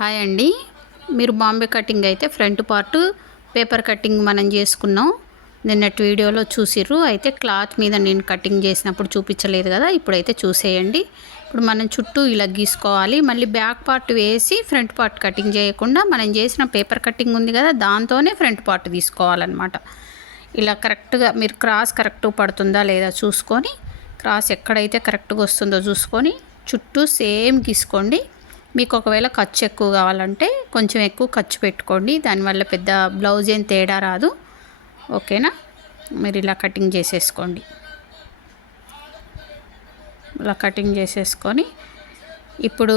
Hi అండి. మీరు Bombay cutting అయితే ఫ్రంట్ పార్ట్ పేపర్ కటింగ్ మనం చేసుకున్నాం. నిన్నటి వీడియోలో చూసిర్రు. అయితే క్లాత్ మీద నేను కటింగ్ చేసినప్పుడు చూపించలేదు కదా, ఇప్పుడైతే చూసేయండి. ఇప్పుడు మనం చుట్టూ ఇలా గీసుకోవాలి. మళ్ళీ బ్యాక్ పార్ట్ వేసి ఫ్రంట్ పార్ట్ కటింగ్ చేయకుండా మనం చేసిన పేపర్ కటింగ్ ఉంది కదా, దాంతోనే ఫ్రంట్ పార్ట్ తీసుకోవాలన్నమాట. ఇలా కరెక్ట్గా మీరు క్రాస్ కరెక్ట్ పడుతుందా లేదా చూసుకొని, క్రాస్ ఎక్కడైతే కరెక్ట్గా వస్తుందో చూసుకొని చుట్టూ సేమ్ గీసుకోండి. మీకు ఒకవేళ ఖర్చు ఎక్కువ కావాలంటే కొంచెం ఎక్కువ ఖర్చు పెట్టుకోండి. దానివల్ల పెద్ద బ్లౌజ్ ఏం తేడా రాదు. ఓకేనా? మీరు ఇలా కటింగ్ చేసేసుకోండి. ఇలా కటింగ్ చేసేసుకొని ఇప్పుడు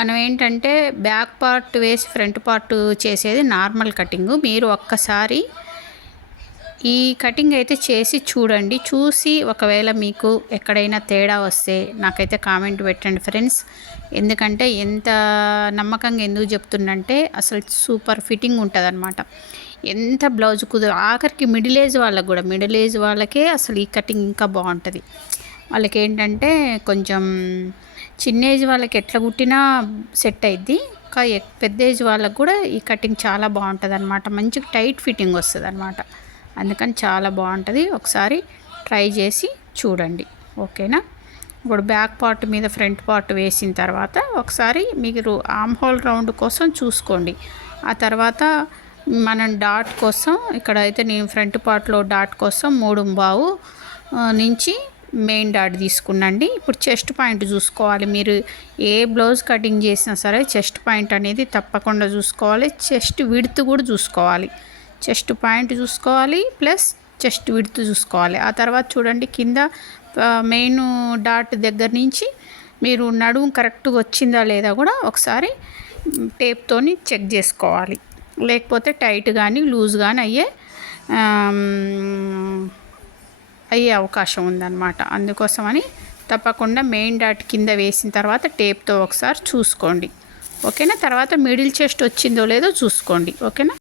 మనం ఏంటంటే బ్యాక్ పార్ట్ వేసి ఫ్రంట్ పార్ట్ చేసేది నార్మల్ కటింగు. మీరు ఒక్కసారి ఈ కటింగ్ అయితే చేసి చూడండి. చూసి ఒకవేళ మీకు ఎక్కడైనా తేడా వస్తే నాకైతే కామెంట్ పెట్టండి ఫ్రెండ్స్. ఎందుకంటే ఎంత నమ్మకంగా ఎందుకు చెప్తుందంటే అసలు సూపర్ ఫిట్టింగ్ ఉంటుంది అనమాట. ఎంత బ్లౌజ్ ఆఖరికి మిడిల్ ఏజ్ వాళ్ళకే అసలు ఈ కటింగ్ ఇంకా బాగుంటుంది. వాళ్ళకి ఏంటంటే కొంచెం చిన్న ఏజ్ వాళ్ళకి ఎట్లా కుట్టినా సెట్ అయ్యిద్ది. పెద్ద ఏజ్ వాళ్ళకి కూడా ఈ కటింగ్ చాలా బాగుంటుంది అనమాట. మంచి టైట్ ఫిట్టింగ్ వస్తుంది అనమాట. అందుకని చాలా బాగుంటుంది. ఒకసారి ట్రై చేసి చూడండి. ఓకేనా? ఇప్పుడు బ్యాక్ పార్ట్ మీద ఫ్రంట్ పార్ట్ వేసిన తర్వాత ఒకసారి మీరు ఆర్మ్ హోల్ రౌండ్ కోసం చూసుకోండి. ఆ తర్వాత మనం డాట్ కోసం ఇక్కడైతే నేను ఫ్రంట్ పార్ట్లో డాట్ కోసం 3.5 నుంచి మెయిన్ డాట్ తీసుకున్నాండి. ఇప్పుడు చెస్ట్ పాయింట్ చూసుకోవాలి. మీరు ఏ బ్లౌజ్ కటింగ్ చేసినా సరే చెస్ట్ పాయింట్ అనేది తప్పకుండా చూసుకోవాలి. చెస్ట్ విడ్త్ కూడా చూసుకోవాలి. చెస్ట్ పాయింట్ చూసుకోవాలి, ప్లస్ చెస్ట్ విడ్త్ చూసుకోవాలి. ఆ తర్వాత చూడండి, కింద మెయిన్ డాట్ దగ్గర నుంచి మీరు నడుము కరెక్ట్గా వచ్చిందా లేదా కూడా ఒకసారి టేప్తోని చెక్ చేసుకోవాలి. లేకపోతే టైట్ కానీ లూజ్ కానీ అయ్యే అవకాశం ఉందన్నమాట. అందుకోసమని తప్పకుండా మెయిన్ డాట్ కింద వేసిన తర్వాత టేప్తో ఒకసారి చూసుకోండి. ఓకేనా? తర్వాత మిడిల్ చెస్ట్ వచ్చిందో లేదో చూసుకోండి. ఓకేనా?